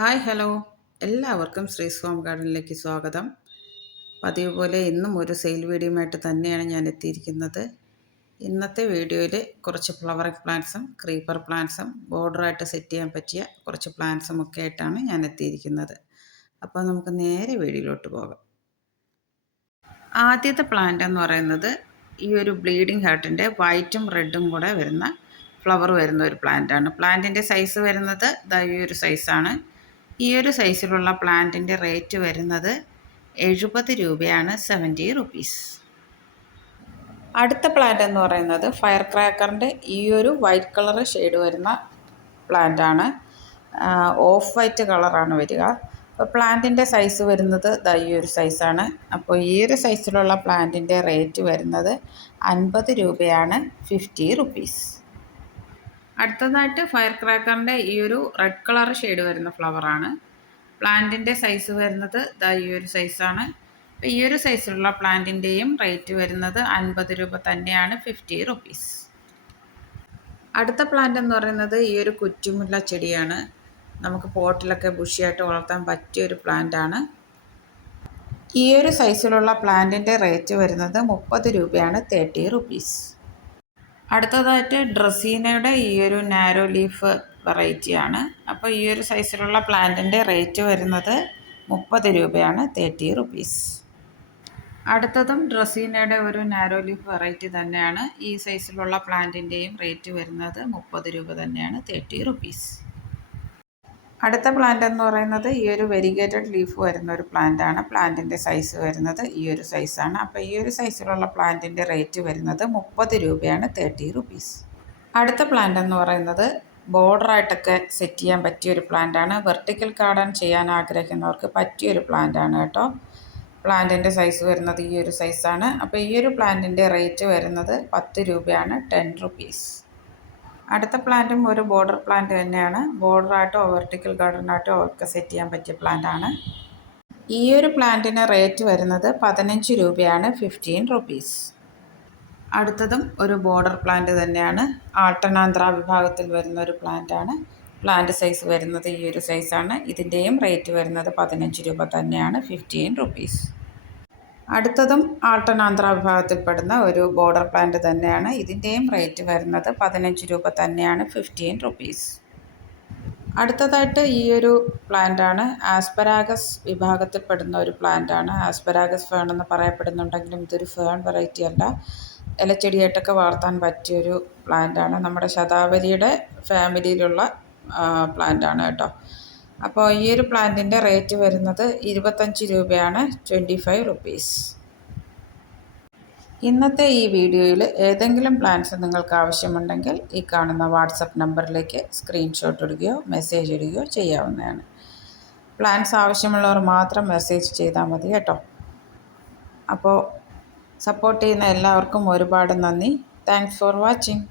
Hi hello എല്ലാവർക്കും ശ്രീസ് home ഗാർഡനിലേക്ക് സ്വാഗതം. പതിവ് പോലെ ഇന്നും ഒരു സെയിൽ വീഡിയോയുമായിട്ട് തന്നെയാണ് ഞാൻ എത്തിയിരിക്കുന്നത്. ഇന്നത്തെ വീഡിയോയിൽ കുറച്ച് ഫ്ലവറിങ് പ്ലാന്റ്സും ക്രീപ്പർ പ്ലാന്റ്സും ബോർഡറായിട്ട് സെറ്റ് ചെയ്യാൻ പറ്റിയ കുറച്ച് പ്ലാന്റ്സും ഒക്കെ ആയിട്ടാണ് ഞാൻ എത്തിയിരിക്കുന്നത്. അപ്പോൾ നമുക്ക് നേരെ വീഡിയോയിലോട്ട് പോകാം. ആദ്യത്തെ പ്ലാന്റ് എന്ന് പറയുന്നത് ഈ ഒരു ബ്ലീഡിങ് ഹാർട്ടിൻ്റെ വൈറ്റും റെഡും കൂടെ വരുന്ന ഫ്ലവർ വരുന്ന ഒരു പ്ലാന്റാണ്. പ്ലാന്റിൻ്റെ സൈസ് വരുന്നത് ഈ ഒരു സൈസാണ്. ഈ ഒരു സൈസിലുള്ള പ്ലാന്റിൻ്റെ റേറ്റ് വരുന്നത് 70 രൂപയാണ്, 70 റുപ്പീസ്. അടുത്ത പ്ലാന്റ് എന്ന് പറയുന്നത് ഫയർ ക്രാക്കറിൻ്റെ ഈ ഒരു വൈറ്റ് കളർ ഷെയ്ഡ് വരുന്ന പ്ലാന്റാണ്. ഓഫ് വൈറ്റ് കളറാണ് വരിക. അപ്പോൾ പ്ലാന്റിൻ്റെ സൈസ് വരുന്നത് ഈ ഒരു സൈസാണ്. അപ്പോൾ ഈ ഒരു സൈസിലുള്ള പ്ലാന്റിൻ്റെ റേറ്റ് വരുന്നത് 50 രൂപയാണ്, 50 റുപ്പീസ്. അടുത്തതായിട്ട് ഫയർ ക്രാക്കറിൻ്റെ ഈ ഒരു റെഡ് കളർ ഷെയ്ഡ് വരുന്ന ഫ്ലവറാണ്. പ്ലാന്റിൻ്റെ സൈസ് വരുന്നത് ഈ ഒരു സൈസാണ്. അപ്പോൾ ഈ ഒരു സൈസിലുള്ള പ്ലാന്റിൻ്റെയും റേറ്റ് വരുന്നത് 50 രൂപ തന്നെയാണ്, 50 റുപ്പീസ്. അടുത്ത പ്ലാന്റ് എന്ന് പറയുന്നത് ഈ ഒരു കുറ്റിമുല്ല ചെടിയാണ്. നമുക്ക് പോട്ടിലൊക്കെ ബുഷിയായിട്ട് വളർത്താൻ പറ്റിയ ഒരു പ്ലാന്റാണ്. ഈ ഒരു സൈസിലുള്ള പ്ലാന്റിൻ്റെ റേറ്റ് വരുന്നത് 30 രൂപയാണ്, 30 റുപ്പീസ്. അടുത്തതായിട്ട് ഡ്രസീനയുടെ ഈ ഒരു നാരോ ലീഫ് വെറൈറ്റിയാണ്. അപ്പോൾ ഈ ഒരു സൈസിലുള്ള പ്ലാന്റിൻ്റെ റേറ്റ് വരുന്നത് 30 രൂപയാണ്, 30 റുപ്പീസ്. അടുത്തതും ഡ്രസീനയുടെ ഒരു നാരോ ലീഫ് വെറൈറ്റി തന്നെയാണ്. ഈ സൈസിലുള്ള പ്ലാന്റിൻ്റെയും റേറ്റ് വരുന്നത് 30 രൂപ തന്നെയാണ്, 30 റുപ്പീസ്. അടുത്ത പ്ലാന്റ് എന്ന് പറയുന്നത് ഈ ഒരു വെരിഗേറ്റഡ് ലീഫ് വരുന്ന ഒരു പ്ലാന്റാണ്. പ്ലാന്റിൻ്റെ സൈസ് വരുന്നത് ഈ ഒരു സൈസാണ്. അപ്പോൾ ഈ ഒരു സൈസിലുള്ള പ്ലാന്റിൻ്റെ റേറ്റ് വരുന്നത് 30 രൂപയാണ്, 30 റുപ്പീസ്. അടുത്ത പ്ലാന്റ് എന്ന് പറയുന്നത് ബോർഡറായിട്ടൊക്കെ സെറ്റ് ചെയ്യാൻ പറ്റിയൊരു പ്ലാന്റാണ്. വെർട്ടിക്കൽ ഗാർഡൻ ചെയ്യാൻ ആഗ്രഹിക്കുന്നവർക്ക് പറ്റിയൊരു പ്ലാന്റാണ് കേട്ടോ. പ്ലാന്റിൻ്റെ സൈസ് വരുന്നത് ഈ ഒരു സൈസാണ്. അപ്പോൾ ഈ ഒരു പ്ലാന്റിൻ്റെ റേറ്റ് വരുന്നത് 10 രൂപയാണ്, 10 റുപ്പീസ്. അടുത്ത പ്ലാന്റും ഒരു ബോർഡർ പ്ലാന്റ് തന്നെയാണ്. ബോർഡറായിട്ടോ വെർട്ടിക്കൽ ഗാർഡനായിട്ടോ ഒക്കെ സെറ്റ് ചെയ്യാൻ പറ്റിയ പ്ലാന്റാണ്. ഈ ഒരു പ്ലാന്റിന് റേറ്റ് വരുന്നത് 15 രൂപയാണ്, 15 റുപ്പീസ്. അടുത്തതും ഒരു ബോർഡർ പ്ലാന്റ് തന്നെയാണ്. ആൾട്ടനാന്ത്ര വിഭാഗത്തിൽ വരുന്ന ഒരു പ്ലാന്റാണ്. പ്ലാന്റ് സൈസ് വരുന്നത് ഈ ഒരു സൈസാണ്. ഇതിൻ്റെയും റേറ്റ് വരുന്നത് 15 രൂപ തന്നെയാണ്, 15 റുപ്പീസ്. അടുത്തതും ആൾട്ടനാന്ത്ര വിഭാഗത്തിൽപ്പെടുന്ന ഒരു ബോർഡർ പ്ലാന്റ് തന്നെയാണ്. ഇതിൻ്റെയും റേറ്റ് വരുന്നത് 15 രൂപ തന്നെയാണ്, 15 റുപ്പീസ്. അടുത്തതായിട്ട് ഈ ഒരു പ്ലാന്റാണ്. ആസ്പരാഗസ് വിഭാഗത്തിൽപ്പെടുന്ന ഒരു പ്ലാന്റാണ്. ആസ്പരാഗസ് ഫേൺ എന്ന് പറയപ്പെടുന്നുണ്ടെങ്കിലും ഇതൊരു ഫേൺ വെറൈറ്റി അല്ല. ഇലച്ചെടിയായിട്ടൊക്കെ വളർത്താൻ പറ്റിയൊരു പ്ലാന്റാണ്. നമ്മുടെ ശതാവരിയുടെ ഫാമിലിയിലുള്ള പ്ലാന്റാണ് കേട്ടോ. അപ്പോൾ ഈ ഒരു പ്ലാന്റിൻ്റെ റേറ്റ് വരുന്നത് 25 രൂപയാണ്, 25 റുപ്പീസ്. ഇന്നത്തെ ഈ വീഡിയോയിൽ ഏതെങ്കിലും പ്ലാന്റ്സ് നിങ്ങൾക്ക് ആവശ്യമുണ്ടെങ്കിൽ ഈ കാണുന്ന വാട്സപ്പ് നമ്പറിലേക്ക് സ്ക്രീൻഷോട്ട് ഇടുകയോ മെസ്സേജ് ഇടുകയോ ചെയ്യാവുന്നതാണ്. പ്ലാന്റ്സ് ആവശ്യമുള്ളവർ മാത്രം മെസ്സേജ് ചെയ്താൽ മതി കേട്ടോ. അപ്പോൾ സപ്പോർട്ട് ചെയ്യുന്ന എല്ലാവർക്കും ഒരുപാട് നന്ദി. Thanks for watching.